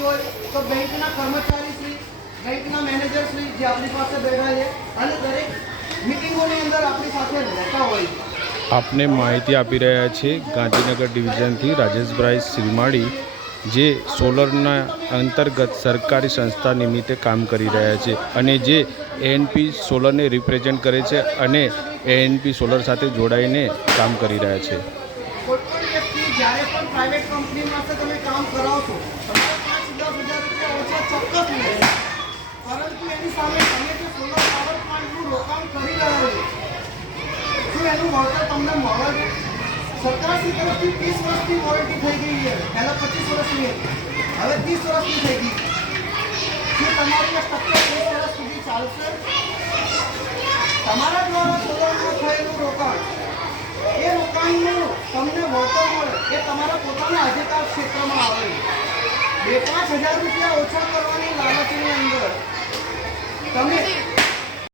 જોઈતી હોય તો બેંકના કર્મચારીશ્રી, બેંકના મેનેજરશ્રી જે આપણી પાસે બેઠા છે અને દરેક મિટિંગોની અંદર આપણી સાથે રહેતા હોય છે. આપને માહિતી આપી રહ્યા છે ગાંધીનગર ડિવિઝનથી રાજેશભાઈ શ્રીમાળી, જે સોલરના અંતર્ગત સરકારી સંસ્થા નિમિત્તે કામ કરી રહ્યા છે અને જે એએનપી સોલરને રિપ્રેઝેન્ટ કરે છે અને એએનપી સોલર સાથે જોડાઈને કામ કરી રહ્યા છે. કોઈપણ વ્યક્તિ જ્યારે પણ પ્રાઇવેટ કંપની પાસે તમે કામ કરાવશો તમને 5-10 હજાર રૂપિયા ઓછા ચોક્કસ મળે, પરંતુ એની સામે તમે જે સોલર પાવર પ્લાન્ટનું રોકાણ કરી રહ્યા છો શું એનું વળતર તમને મળે છે? સરકારશ્રી તરફથી 30 વર્ષની વોરંટી થઈ ગઈ છે, પહેલાં 25 વર્ષની હતી, હવે 30 વર્ષની થઈ ગઈ. શું તમારી આ સ્ટ્રક્ચર 30 વર્ષ સુધી ચાલશે? તમારા દ્વારા સોલરમાં થયેલું રોકાણ, એ રોકાણનું તમને વળતર મળે એ તમારા પોતાના અધિકાર ક્ષેત્રમાં આવે. 2-5 હજાર રૂપિયા ઓછા કરવાની